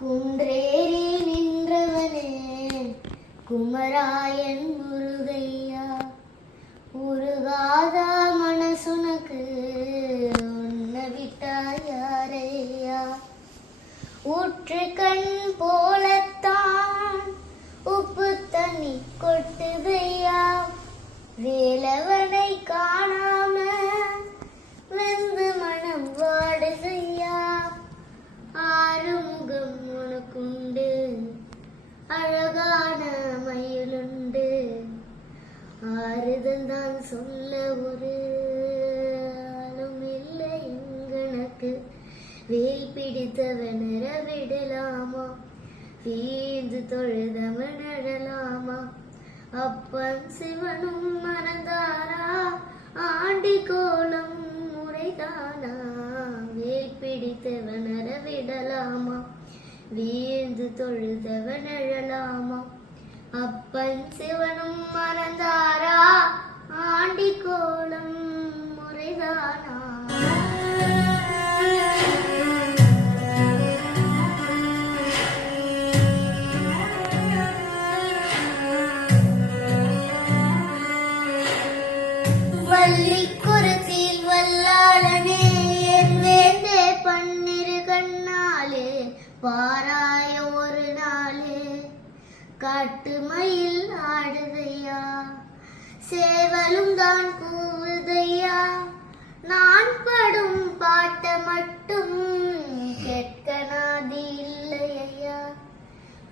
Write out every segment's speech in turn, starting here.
குன்றேறி நின்றவனே குமராயன் முருகையா. உருகாத மனசுனக்கு உன்னை விட்டா யாரையா? ஊற்று கண் போலத்தான் உப்பு தண்ணி கொட்டுதையா வேலவன் நமக்குண்டு அழகான மயிலுண்டு. ஆறுதல் தான் சொல்ல ஒரு ஆளும் இல்லை எங்கனக்கு. வேல் பிடித்தவனர விடலாமா வீழ்ந்து தொழுதவன் அழலாமா? அப்பன் சிவனும் மறந்தாரா ஆண்டி கோலம் முறைதானா? வேல் பிடித்தவனர விடலாமா வீழ்ந்து தொழுதவன் எழலாமா அப்பன் சிவனும் மறந்தாரா ஆண்டி கோலம் பாராய ஒரு நாளே கட்டுமையில் ஆடுதையா? சேவலும் தான் கூவுதையா நான் படும் பாட்ட மட்டும் கேட்க நாதி இல்லையா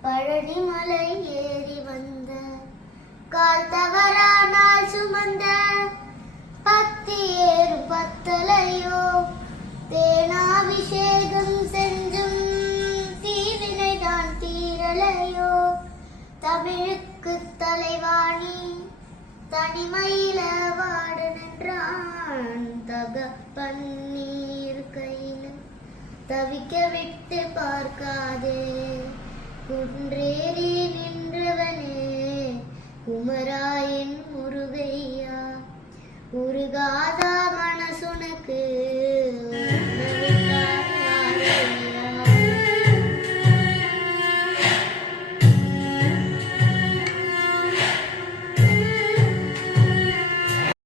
பழனிமலை ஏறி வந்து நமக்கு தலைவாணி தனிமையில வாட நின்றான். தகப்பன் நீர் கையில தவிக்க விட்டு பார்க்காதே. குன்றேறி நின்றவனே குமராயின் முருகையா. உருகாதா மனசுனக்கு